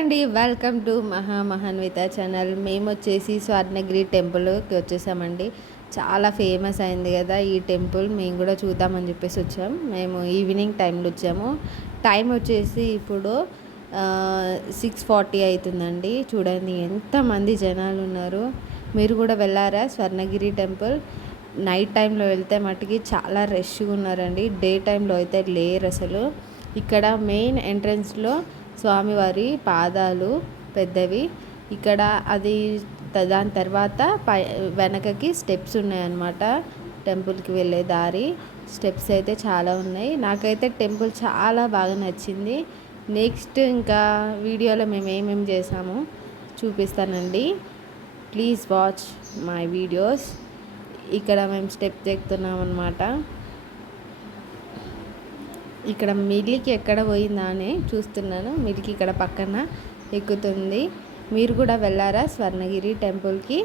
అండి, welcome to Mahanvitha channel. మేము వచ్చేసి స్వర్ణగిరి టెంపుల్కి వచ్చేసామండి. చాలా ఫేమస్ అయింది కదా ఈ టెంపుల్. మేము కూడా చూద్దామని చెప్పేసి వచ్చాము. మేము ఈవినింగ్ టైంలో వచ్చాము. టైం వచ్చేసి ఇప్పుడు 6:40 అవుతుందండి. చూడండి ఎంతమంది జనాలు ఉన్నారు. మీరు కూడా వెళ్ళారా స్వర్ణగిరి టెంపుల్? నైట్ టైంలో వెళ్తే మట్టుకి చాలా రష్గా ఉన్నారండి. డే టైంలో అయితే లేరు అసలు. ఇక్కడ మెయిన్ ఎంట్రన్స్లో స్వామివారి పాదాలు పెద్దవి. ఇక్కడ అది దాని తర్వాత వెనకకి స్టెప్స్ ఉన్నాయన్నమాట. టెంపుల్కి వెళ్ళే దారి స్టెప్స్ అయితే చాలా ఉన్నాయి. నాకైతే టెంపుల్ చాలా బాగా నచ్చింది. నెక్స్ట్ ఇంకా వీడియోలో మేము ఏమేమి చేసామో చూపిస్తానండి. Please watch my videos. ఇక్కడ మేము స్టెప్ ఎక్కుతున్నాం అన్నమాట. ఇక్కడ మిల్లికి ఎక్కడ పోయిందా అని చూస్తున్నాను. మిల్లికి ఇక్కడ పక్కన ఎక్కుతుంది. మీరు కూడా వెళ్ళారా స్వర్ణగిరి టెంపుల్కి?